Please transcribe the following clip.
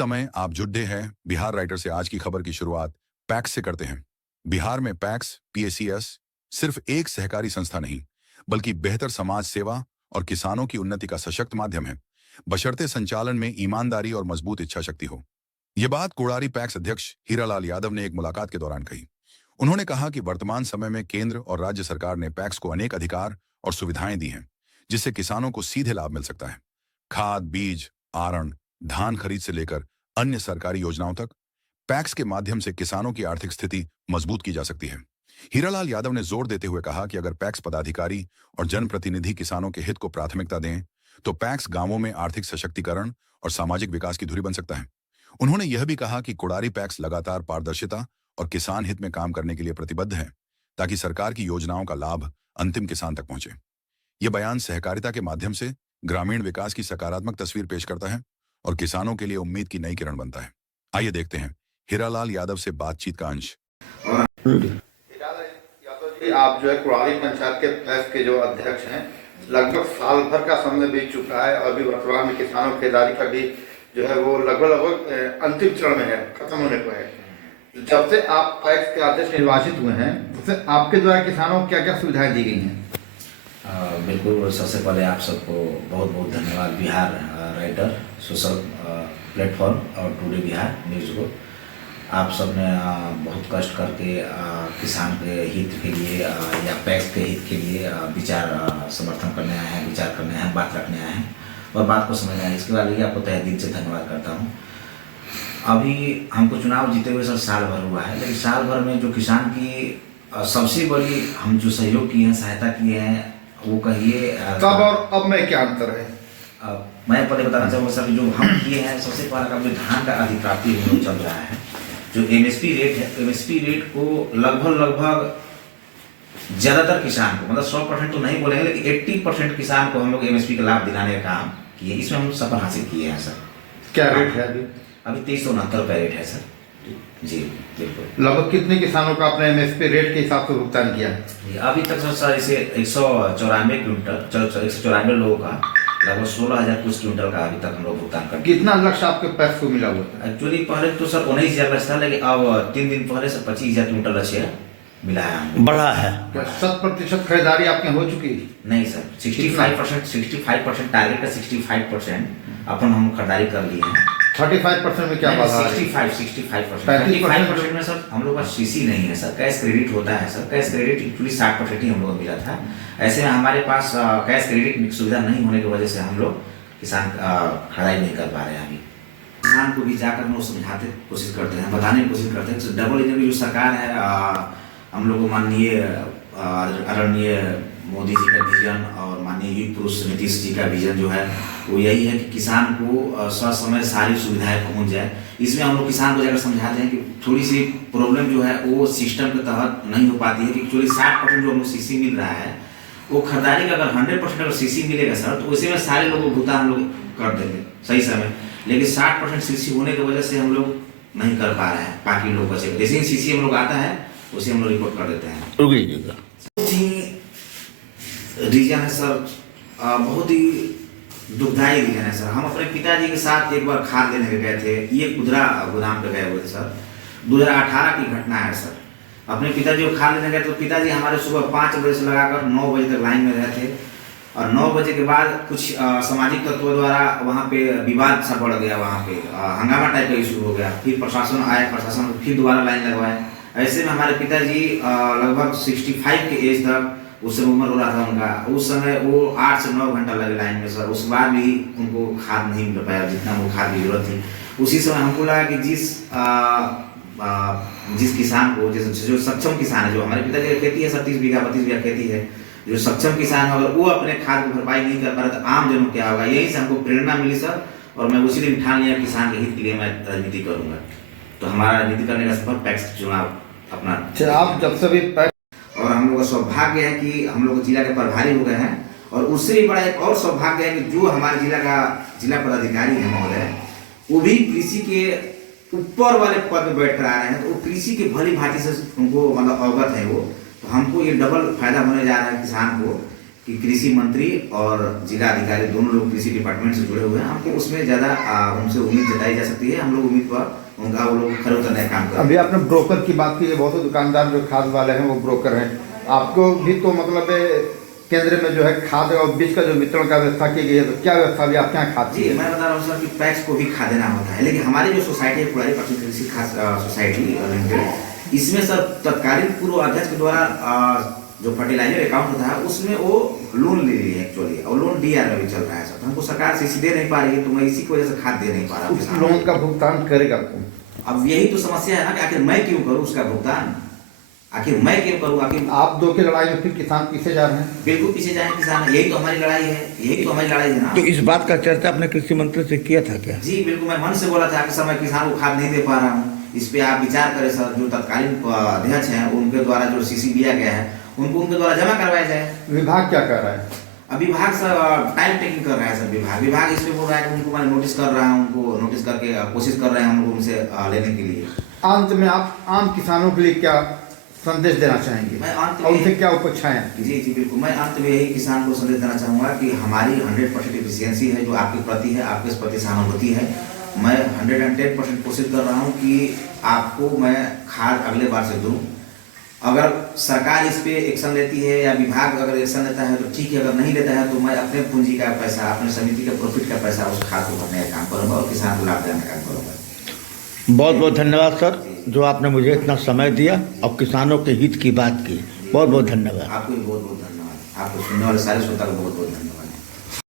समय आप जुड़े हैं बिहार राइटर से। आज की खबर की शुरुआत पैक्स से करते हैं। बिहार में पैक्स पीएसीएस सिर्फ एक सहकारी संस्था नहीं, बल्कि बेहतर समाज सेवा और किसानों की उन्नति का सशक्त माध्यम है, बशर्ते संचालन में ईमानदारी और मजबूत इच्छा शक्ति हो। ये बात कोड़ारी पैक्स अध्यक्ष हीरालाल यादव ने एक मुलाकात के दौरान कही। उन्होंने कहा कि वर्तमान समय में केंद्र और राज्य सरकार ने पैक्स को अनेक अधिकार और सुविधाएं दी हैं, जिससे किसानों को सीधे लाभ मिल सकता है। खाद, बीज, आवरण, धान खरीद से लेकर अन्य सरकारी योजनाओं तक पैक्स के माध्यम से किसानों की आर्थिक स्थिति मजबूत की जा सकती है। हीरालाल यादव ने जोर देते हुए कहा कि अगर पैक्स पदाधिकारी और जनप्रतिनिधि किसानों के हित को प्राथमिकता दें, तो पैक्स गांवों में आर्थिक सशक्तिकरण और सामाजिक विकास की धुरी बन सकता है। उन्होंने यह भी कहा कि कोड़ारी पैक्स लगातार पारदर्शिता और किसान हित में काम करने के लिए प्रतिबद्ध है, ताकि सरकार की योजनाओं का लाभ अंतिम किसान तक पहुंचे। यह बयान सहकारिता के माध्यम से ग्रामीण विकास की सकारात्मक तस्वीर पेश करता है और किसानों के लिए उम्मीद की नई किरण बनता है। आइए देखते हैं हीरालाल यादव से बातचीत का अंश। हीरालाल यादव जी, आप जो है कोड़ारी पंचायत के पैक्स के जो अध्यक्ष हैं, लगभग साल भर का समय बीत चुका है और अभी वर्तमान में किसानों की खरीदारी का भी जो है वो लगभग अंतिम चरण में है, खत्म होने को है। जब से आप पैक्स के अध्यक्ष निर्वाचित हुए हैं, तब से आपके द्वारा किसानों को क्या क्या सुविधाएं दी गई हैं? बिल्कुल, सबसे पहले आप सबको बहुत बहुत धन्यवाद बिहार राइटर सोशल प्लेटफॉर्म और टुडे बिहार न्यूज़ को। आप सब ने बहुत कष्ट करके किसान के हित के लिए या पैक्स के हित के लिए विचार समर्थन करने आए हैं, विचार करने आए हैं, बात रखने आए हैं और बात को समझना है। इसके लिए आपको तहे दिल से धन्यवाद करता हूँ। अभी हमको चुनाव जीते हुए सर साल भर हुआ है, लेकिन साल भर में जो किसान की सबसे बड़ी हम जो सहयोग किए हैं, सहायता किए हैं, वो कहिए तब और अब में क्या अंतर है? मैं पहले बताना चाहूँगा सर, जो हम किए हैं, सबसे पहला जो धान का अधिप्राप्ति चल रहा है, जो एमएसपी रेट है, एमएसपी रेट को लगभग ज़्यादातर किसान को, मतलब 100% तो नहीं बोलेंगे, लेकिन 80% किसान को हम लोग एमएसपी का लाभ दिलाने का काम किए। इसमें हम सफल हासिल किए हैं सर। क्या रेट है अभी? 2369 रुपये रेट है सर जी। बिल्कुल। लगभग कितने किसानों का आपने एमएसपी रेट के हिसाब से भुगतान किया? अभी तक सर इसे 194 क्विंटल 194 लोगों का लगभग 16,000 कुछ क्विंटल का अभी तक हम लोग भुगतान कर। कितना लक्ष्य आपके पैक्स को मिला हुआ था? एक्चुअली पहले तो सर 19,000 लक्ष्य था, लेकिन अब 3 दिन पहले से 25,000 क्विंटल लक्ष्य मिला है, बढ़ा है। 100% खरीदारी आपके हो चुकी? नहीं सर, 65% टारगेट का 65% अपन हम खरीदारी कर लिए हैं। 35% में क्या बात है? 65% में सर हम लोग का सीसी नहीं है सर, कैश क्रेडिट होता है सर। कैश क्रेडिट एक्चुअली 60% ही हम लोग को मिला था। ऐसे में हमारे पास कैश क्रेडिट सुविधा नहीं होने की वजह से हम लोग किसान खरीदारी नहीं कर पा रहे हैं। अभी किसान को भी जाकर हम लोग समझाते कोशिश करते हैं, बताने की कोशिश करते हैं। डबल इंजन की जो सरकार है, हम लोग को माननीय आदरणीय मोदी जी का विजन और माननीय युग पुरुष नीतीश जी का विजन जो है वो यही है कि किसान को ससमय सारी सुविधाएं पहुंच जाए। इसमें हम लोग किसान को जाकर समझाते हैं कि थोड़ी सी प्रॉब्लम जो है वो सिस्टम के तहत नहीं हो पाती है कि एक्चुअली 60% जो हम लोग सीसी मिल रहा है, वो खरीदारी का अगर 100% अगर सीसी मिलेगा सर, तो उसी में सारे लोगों को भुगतान हम लोग कर देंगे सही समय। लेकिन 60% सीसी होने की वजह से हम लोग नहीं कर पा रहे हैं, बाकी लोग बचे। जैसे ही सीसी हम लोग आता है उसे हम लोग रिपोर्ट कर देते हैं। रीजन है सर, बहुत ही दुखदायी रीजन है सर। हम अपने पिताजी के साथ एक बार खाद लेने गए थे, ये कुदरा गोदाम पे गए हुए थे सर। 2018 की घटना है सर। अपने पिताजी को खाद लेने गए तो पिताजी हमारे सुबह 5 बजे से लगाकर 9 बजे तक लाइन में रहे थे और 9 बजे के बाद कुछ सामाजिक तत्वों द्वारा वहाँ पे विवाद सा बढ़ गया, वहाँ पे हंगामा टाइप का इशू हो गया। फिर प्रशासन आया, प्रशासन फिर दोबारा लाइन लगवाए। ऐसे में हमारे पिताजी लगभग 65 के एज तक, उस समय उम्र हो रहा था उनका, उस समय वो 8 से 9 घंटा लगे लाइन में सर। उसके बाद भी उनको खाद नहीं मिल पाया जितना वो खाद की जरूरत थी। उसी समय हमको लगा कि जिस किसान को, जो सक्षम किसान है, जो हमारे पिताजी की खेती है सर, 30 बीघा 32 बीघा खेती है, जो सक्षम किसान है, अगर वो अपने खाद की भरपाई नहीं कर पा रहा तो आम जन क्या होगा। यही से हमको प्रेरणा मिली सर और मैं उसी दिन ठान लिया किसान के हित के लिए मैं राजनीति करूँगा। तो हमारा राजनीति करने का सफर पैक्स चुनाव अपना। आप जब से भी और हम लोग का सौभाग्य है कि हम लोग जिला के प्रभारी हो गए हैं और उससे भी बड़ा एक और सौभाग्य है कि जो हमारे जिला पदाधिकारी है महोदय, वो भी कृषि के ऊपर वाले पद में बैठ कर आ रहे हैं। तो वो कृषि की भली भांति से उनको मतलब अवगत है वो। तो हमको ये डबल फायदा होने जा रहा है किसान को कि कृषि मंत्री और जिला अधिकारी दोनों लोग कृषि डिपार्टमेंट से जुड़े हुए हैं, हमको उसमें ज़्यादा उनसे उम्मीद जताई जा सकती है। हम लोग उम्मीद पर उनका वो लोग खरे उतरने का काम करें। अभी आपने ब्रोकर की बात की है, बहुत से दुकानदार जो खाद वाले हैं वो ब्रोकर हैं, आपको भी तो मतलब केंद्र में जो है खाद और बीज का जो वितरण का व्यवस्था की गई है, तो क्या व्यवस्था भी आपके यहाँ खाद की जी, है? मैं बता रहा हूँ सर कि पैक्स को भी खाद देना होता है, लेकिन हमारी जो सोसाइटी है कुड़ारी पटना कृषि खास सोसाइटी लिमिटेड, इसमें सर तत्कालीन पूर्व अध्यक्ष के द्वारा जो फर्टिलाइजर अकाउंट होता है उसमें वो लोन ले रही है एक्चुअली, और लोन डीआर में भी चल रहा है सर। हमको सरकार सीसी दे नहीं पा रही है, तो मैं इसी की वजह से खाद दे नहीं पा रहा उस हूँ। लोन का भुगतान करेगा कौन? अब यही तो समस्या है ना कि आखिर मैं क्यों करूँ उसका भुगतान, आखिर मैं क्यों करूँ? आखिर आप दो की लड़ाई में फिर किसान पीछे जा रहे हैं। बिल्कुल पीछे जाए किसान, यही तो हमारी लड़ाई है, यही तो हमारी लड़ाई है ना। तो इस बात का चर्चा अपने कृषि मंत्री से किया था क्या? जी बिल्कुल, मैं मन से बोला था कि सर मैं किसान को खाद नहीं दे पा रहा हूँ, इस पे आप विचार करें सर। जो तत्कालीन अध्यक्ष हैं उनके द्वारा जो सीसी दिया गया है उनको उनके द्वारा जमा करवाया जाए। विभाग क्या कर रहा है? अब विभाग सर टाइम टेकिंग कर रहा है सर। विभाग इसलिए बोल रहा है कि उनको मैं नोटिस कर रहा हूँ, उनको नोटिस करके कोशिश कर रहे हैं हम लोग उनसे लेने के लिए। अंत में आप आम किसानों के लिए क्या संदेश देना चाहेंगे मैं अंत और उनसे में क्या अपेक्षाएं? जी जी बिल्कुल, मैं अंत में यही किसान को संदेश देना चाहूँगा कि हमारी 100% एफिशिएंसी है जो आपके प्रति है, आपके प्रति सहानुभूति है। मैं 110% कोशिश कर रहा हूँ कि आपको मैं खाद अगले बार से दूँ। अगर सरकार इस पे एक्शन लेती है या विभाग अगर एक्शन लेता है तो ठीक है, अगर नहीं लेता है तो मैं अपने पूंजी का पैसा, अपने समिति के प्रॉफिट का पैसा उस खाद को भरने का काम करूँगा और किसान को लाभ देने का काम करूँगा। बहुत बहुत धन्यवाद सर, जो आपने मुझे इतना समय दिया और किसानों के हित की बात की। बहुत बहुत धन्यवाद। आपको भी बहुत बहुत धन्यवाद। आपको सुनने वाले सारे श्रोता को बहुत बहुत धन्यवाद।